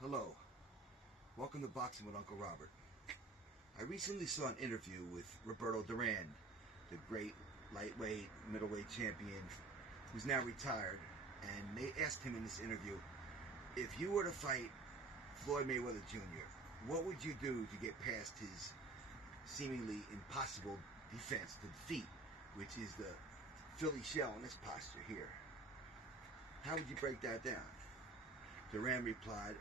Hello, welcome to Boxing with Uncle Robert. I recently saw an interview with Roberto Duran, the great lightweight, middleweight champion who's now retired, and they asked him in this interview, if you were to fight Floyd Mayweather Jr., what would you do to get past his seemingly impossible defense to defeat, which is the Philly shell in this posture here? How would you break that down? Duran replied,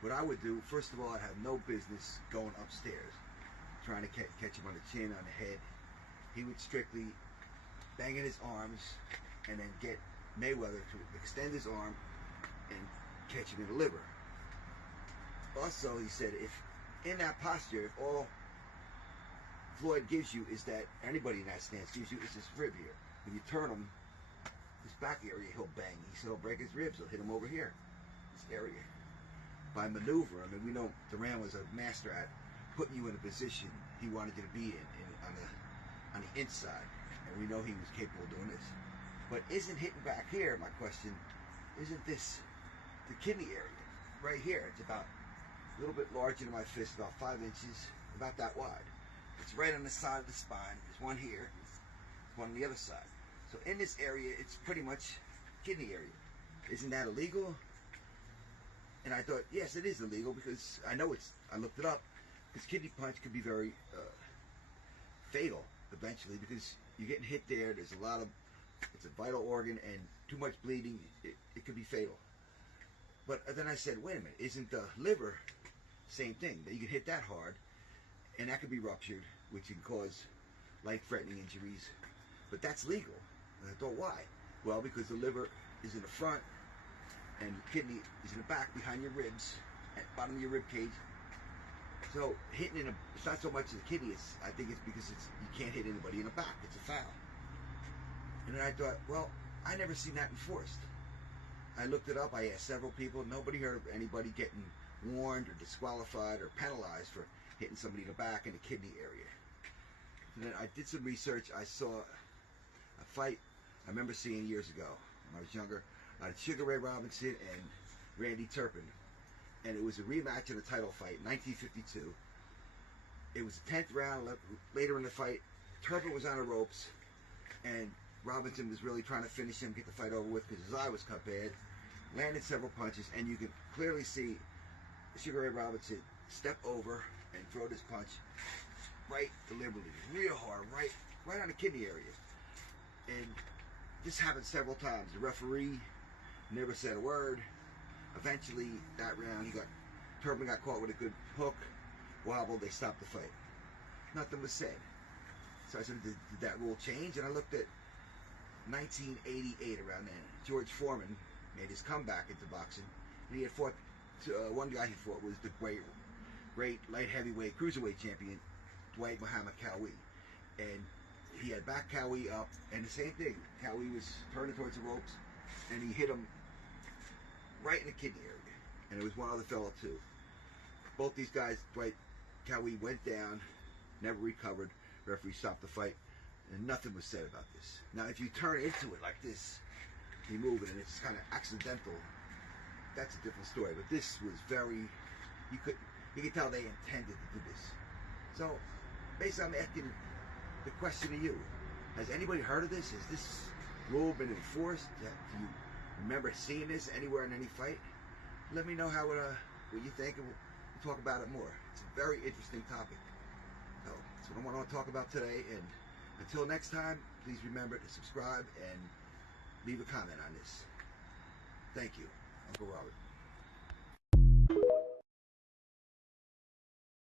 what I would do, first of all, I'd have no business going upstairs, trying to catch him on the chin, on the head. He would strictly bang in his arms and then get Mayweather to extend his arm and catch him in the liver. Also, he said, if in that posture, if all Floyd gives you is that, anybody in that stance gives you is this rib here. When you turn him, this back area, he'll bang. He said he'll break his ribs. He'll hit him over here, this area. By maneuver, I mean, we know Duran was a master at putting you in a position he wanted you to be in on the inside, and we know he was capable of doing this. But isn't hitting back here, my question, isn't this the kidney area? Right here, it's about a little bit larger than my fist, about 5 inches, about that wide. It's right on the side of the spine. There's one here, there's one on the other side. So in this area, it's pretty much kidney area. Isn't that illegal? And I thought, yes, it is illegal, because I know I looked it up, because kidney punch could be very fatal eventually, because you're getting hit there, it's a vital organ, and too much bleeding, it could be fatal. But then I said, wait a minute, isn't the liver same thing? That you can hit that hard, and that could be ruptured, which can cause life-threatening injuries. But that's legal. And I thought, why? Well, because the liver is in the front, and the kidney is in the back behind your ribs, at the bottom of your rib cage. So hitting it's not so much the kidney, I think it's because you can't hit anybody in the back. It's a foul. And then I thought, well, I never seen that enforced. I looked it up, I asked several people, nobody heard of anybody getting warned or disqualified or penalized for hitting somebody in the back in the kidney area. And then I did some research. I saw a fight I remember seeing years ago when I was younger, Sugar Ray Robinson and Randy Turpin, and it was a rematch of a title fight, 1952. It was the 10th round. Later in the fight, Turpin was on the ropes, and Robinson was really trying to finish him, get the fight over with, because his eye was cut bad. Landed several punches, and you could clearly see Sugar Ray Robinson step over and throw this punch right deliberately, real hard, right on the kidney area. And this happened several times. The referee never said a word. Eventually, that round, Turpin got caught with a good hook, wobble, they stopped the fight. Nothing was said. So I said, did that rule change? And I looked at 1988, around then. George Foreman made his comeback into boxing, and he had fought, one guy he fought was the great light heavyweight, cruiserweight champion, Dwight Muhammad Cowie. And he had backed Cowie up, and the same thing. Cowie was turning towards the ropes, and he hit him right in the kidney area. And there was one other fellow too. Both these guys, Dwight Cowie went down, never recovered. Referee stopped the fight, and nothing was said about this. Now, if you turn into it like this, you move it, and it's kind of accidental, that's a different story. But this was very, you could tell they intended to do this. So, basically, I'm asking the question to you: has anybody heard of this? Has this rule been enforced? Do you remember seeing this anywhere in any fight? Let me know what you think, and we'll talk about it more. It's a very interesting topic. So that's what I want to talk about today. And until next time, please remember to subscribe and leave a comment on this. Thank you, Uncle Robert.